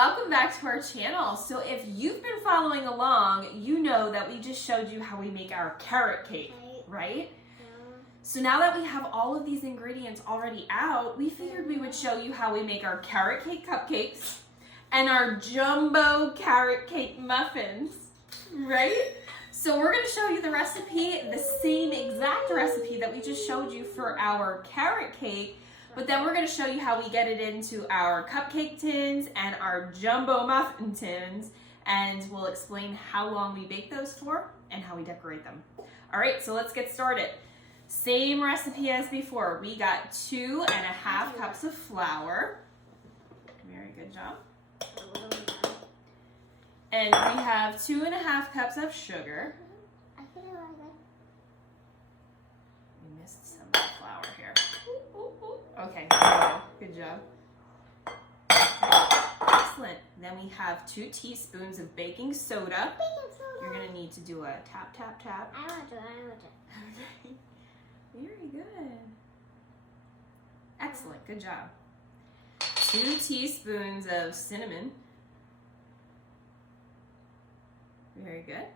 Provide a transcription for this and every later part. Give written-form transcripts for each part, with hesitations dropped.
welcome back to our channel. So if you've been following along, you know that we just showed you how we make our carrot cake, right? Yeah. So now that we have all of these ingredients already out, we figured we would show you how we make our carrot cake cupcakes and our jumbo carrot cake muffins, right? So we're gonna show you the recipe, the same exact recipe that we just showed you for our carrot cake, but then we're gonna show you how we get it into our cupcake tins and our jumbo muffin tins, and we'll explain how long we bake those for and how we decorate them. All right, so let's get started. Same recipe as before. We got 2.5 cups of flour. Very good job. And we have 2.5 cups of sugar. I feel like We missed some of the flour here. Okay, good job. Excellent. Then we have 2 teaspoons of baking soda. baking soda. You're gonna need to do a tap, tap, tap. I want to. Okay. Very good. Excellent, good job. 2 teaspoons of cinnamon. Very good.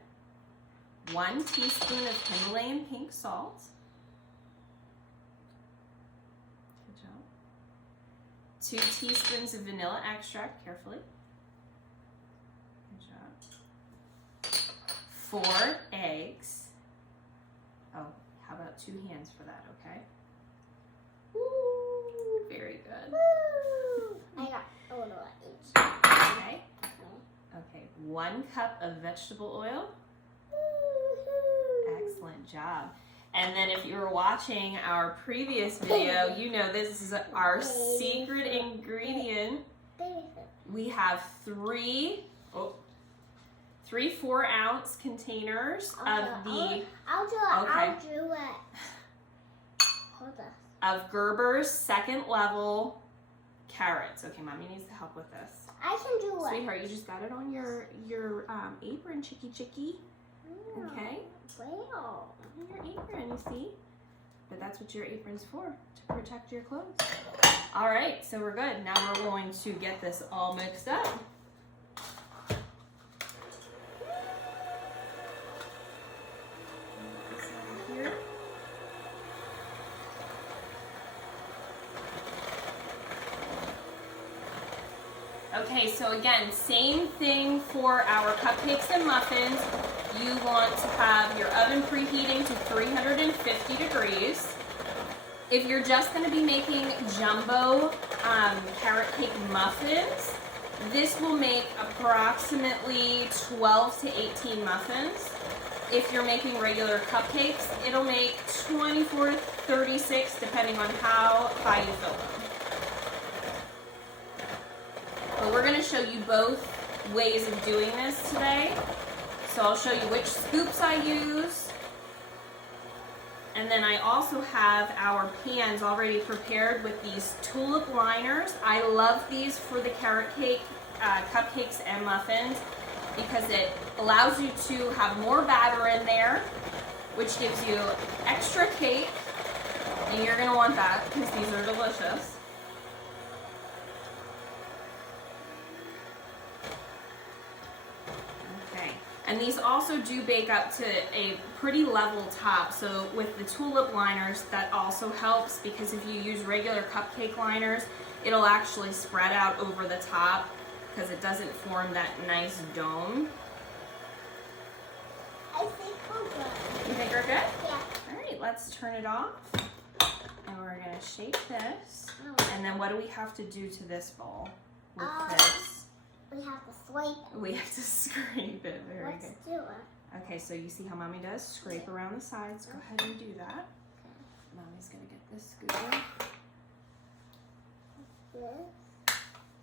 1 teaspoon of Himalayan pink salt. Good job. 2 teaspoons of vanilla extract, carefully. Good job. 4 eggs. Oh, how about 2 hands for that, okay? Woo, very good. Woo! I got a little each. Okay. Okay, 1 cup of vegetable oil. Woo-hoo. Excellent job. And then if you were watching our previous video, you know this is our secret ingredient. We have 3 4-ounce containers of the I'll do it. Okay. I'll do it. Hold on. of Gerber's second level carrots. Okay, Mommy needs to help with this. I can do it. Sweetheart, you just got it on your apron, chicky. Okay. Well. On your apron, you see? But that's what your apron's for, to protect your clothes. All right, so we're good. Now we're going to get this all mixed up. This over here. Okay, so again, same thing for our cupcakes and muffins. You want to have your oven preheating to 350 degrees. If you're just going to be making jumbo carrot cake muffins, this will make approximately 12 to 18 muffins. If you're making regular cupcakes, it'll make 24 to 36, depending on how high you fill them. But we're going to show you both ways of doing this today. So I'll show you which scoops I use. And then I also have our pans already prepared with these tulip liners. I love these for the carrot cake, cupcakes and muffins because it allows you to have more batter in there, which gives you extra cake. And you're going to want that because these are delicious. And these also do bake up to a pretty level top. So with the tulip liners, that also helps because if you use regular cupcake liners, it'll actually spread out over the top because it doesn't form that nice dome. I think we're good. You think we're good? Yeah. All right, let's turn it off. And we're gonna shape this. And then what do we have to do to this bowl with this? We have to swipe. We have to scrape it. Very Let's good. do it. Okay, so you see how Mommy does? Scrape around the sides. Go ahead and do that. Mommy's gonna get this scooper. This.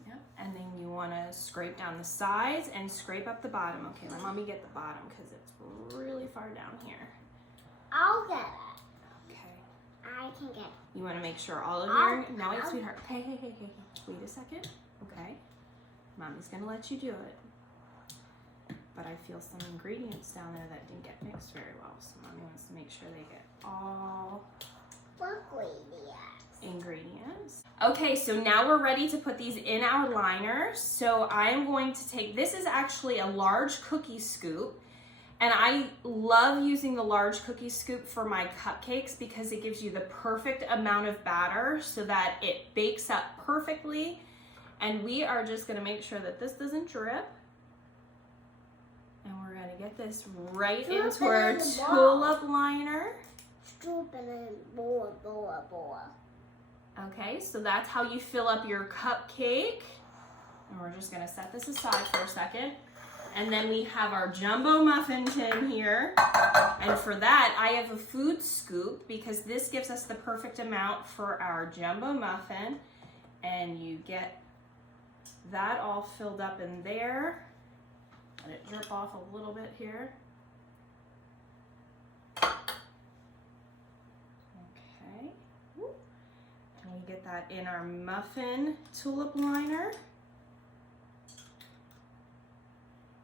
Yep. And then you wanna scrape down the sides and scrape up the bottom. Okay, let Mommy get the bottom because it's really far down here. I'll get it. Okay. I can get it. You wanna make sure all of your, now wait, sweetheart. Hey. Wait a second. Okay. Mommy's gonna let you do it. But I feel some ingredients down there that didn't get mixed very well. So Mommy wants to make sure they get all What ingredients? ingredients. Okay, so now we're ready to put these in our liners. So I'm going to take, this is actually a large cookie scoop, and I love using the large cookie scoop for my cupcakes because it gives you the perfect amount of batter so that it bakes up perfectly. And we are just gonna make sure that this doesn't drip. And we're gonna get this right into our tulip liner. Okay, so that's how you fill up your cupcake. And we're just gonna set this aside for a second. And then we have our jumbo muffin tin here. And for that, I have a food scoop because this gives us the perfect amount for our jumbo muffin. And you get that all filled up in there. Let it drip off a little bit here. Okay. And we get that in our muffin tulip liner.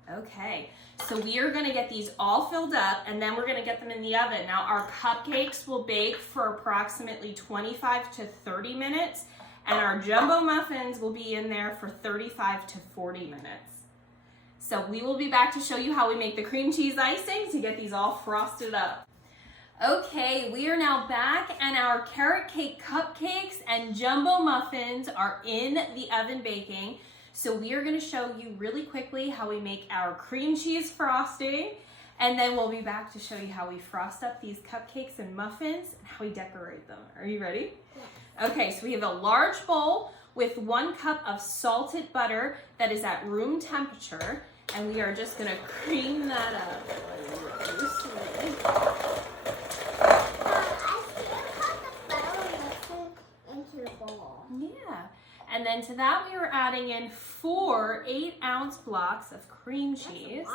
Okay, so we are gonna get these all filled up and then we're gonna get them in the oven. Now our cupcakes will bake for approximately 25 to 30 minutes and our jumbo muffins will be in there for 35 to 40 minutes. So we will be back to show you how we make the cream cheese icing to get these all frosted up. Okay, we are now back and our carrot cake cupcakes and jumbo muffins are in the oven baking. So we are gonna show you really quickly how we make our cream cheese frosting, and then we'll be back to show you how we frost up these cupcakes and muffins and how we decorate them. Are you ready? Yes. Okay, so we have a large bowl with 1 cup of salted butter that is at room temperature, and we are just gonna cream that up. Yeah. And then to that we are adding in 4 8-ounce blocks of cream cheese.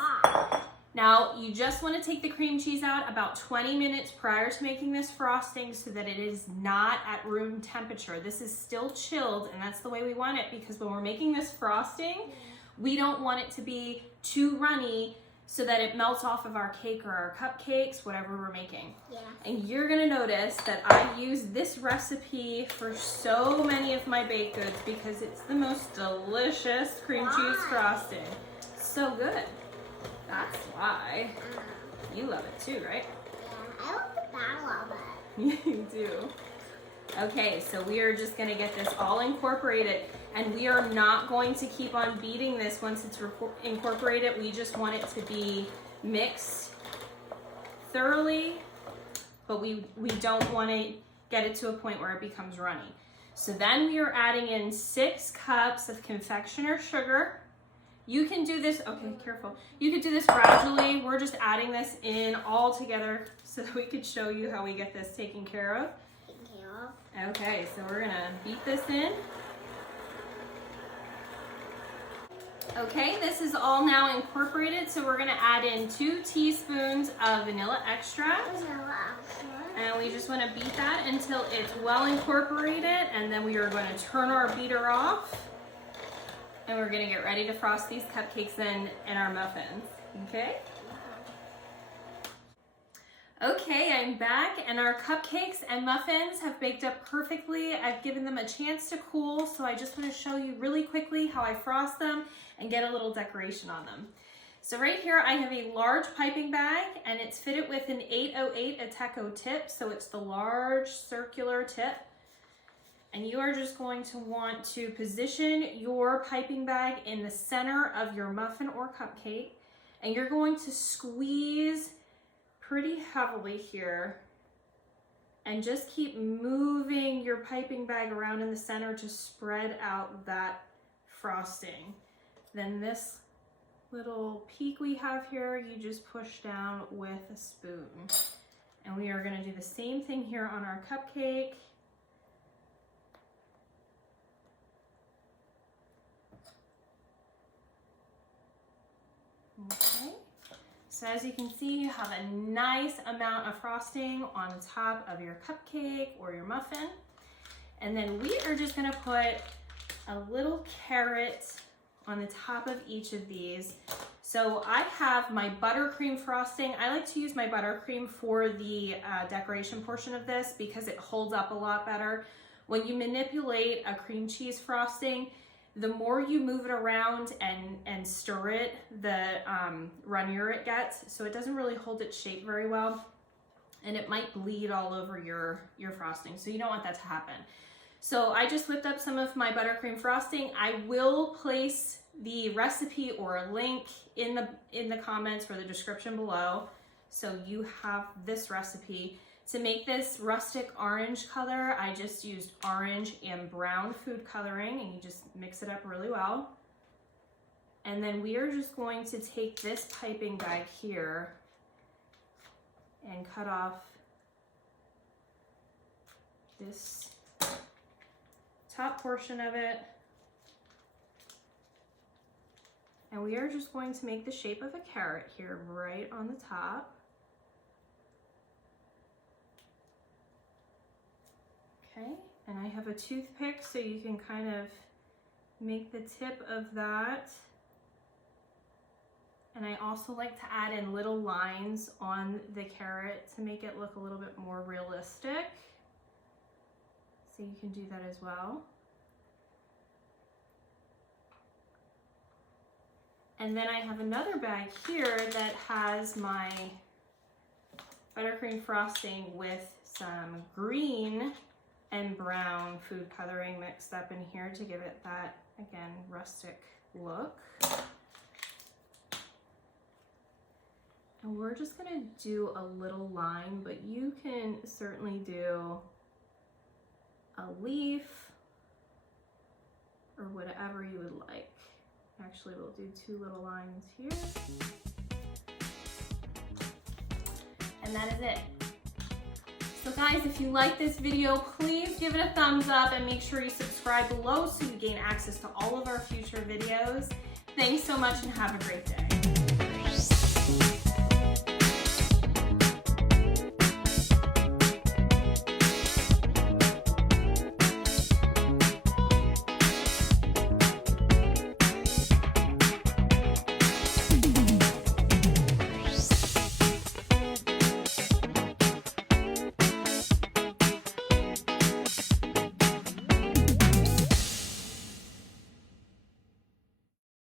Now you just want to take the cream cheese out about 20 minutes prior to making this frosting so that it is not at room temperature. This is still chilled and that's the way we want it because when we're making this frosting, we don't want it to be too runny so that it melts off of our cake or our cupcakes, whatever we're making. Yeah. And you're gonna notice that I use this recipe for so many of my baked goods because it's the most delicious cream cheese frosting. So good. That's why. You love it too, right? Yeah, I love the battle of it. You do. Okay, so we are just gonna get this all incorporated and we are not going to keep on beating this once it's incorporated. We just want it to be mixed thoroughly, but we don't want to get it to a point where it becomes runny. So then we are adding in 6 cups of confectioner sugar. You can do this, okay, careful. You could do this gradually. We're just adding this in all together so that we could show you how we get this taken care of. Okay, so we're gonna beat this in. Okay, this is all now incorporated, so we're gonna add in 2 teaspoons of vanilla extract. And we just wanna beat that until it's well incorporated, and then we are gonna turn our beater off. And we're gonna get ready to frost these cupcakes in our muffins, okay? Okay, I'm back and our cupcakes and muffins have baked up perfectly. I've given them a chance to cool, so I just want to show you really quickly how I frost them and get a little decoration on them. So right here I have a large piping bag and it's fitted with an 808 Ateco tip, so it's the large circular tip. And you are just going to want to position your piping bag in the center of your muffin or cupcake, and you're going to squeeze pretty heavily here and just keep moving your piping bag around in the center to spread out that frosting. Then this little peak we have here, you just push down with a spoon. And we are going to do the same thing here on our cupcake. Okay. So as you can see, you have a nice amount of frosting on top of your cupcake or your muffin. And then we are just gonna put a little carrot on the top of each of these. So I have my buttercream frosting. I like to use my buttercream for the decoration portion of this because it holds up a lot better. when you manipulate a cream cheese frosting, the more you move it around and stir it, the runnier it gets. So it doesn't really hold its shape very well, and it might bleed all over your frosting. So you don't want that to happen. So I just whipped up some of my buttercream frosting. I will place the recipe or a link in the comments or the description below, so you have this recipe. To make this rustic orange color, I just used orange and brown food coloring, and you just mix it up really well. And then we are just going to take this piping bag here and cut off this top portion of it. And we are just going to make the shape of a carrot here right on the top. Okay, and I have a toothpick so you can kind of make the tip of that. And I also like to add in little lines on the carrot to make it look a little bit more realistic. So you can do that as well. And then I have another bag here that has my buttercream frosting with some green and brown food coloring mixed up in here to give it that, again, rustic look. And we're just gonna do a little line, but you can certainly do a leaf or whatever you would like. Actually, we'll do 2 little lines here. And that is it. So guys, if you like this video, please give it a thumbs up and make sure you subscribe below so you gain access to all of our future videos. Thanks so much and have a great day.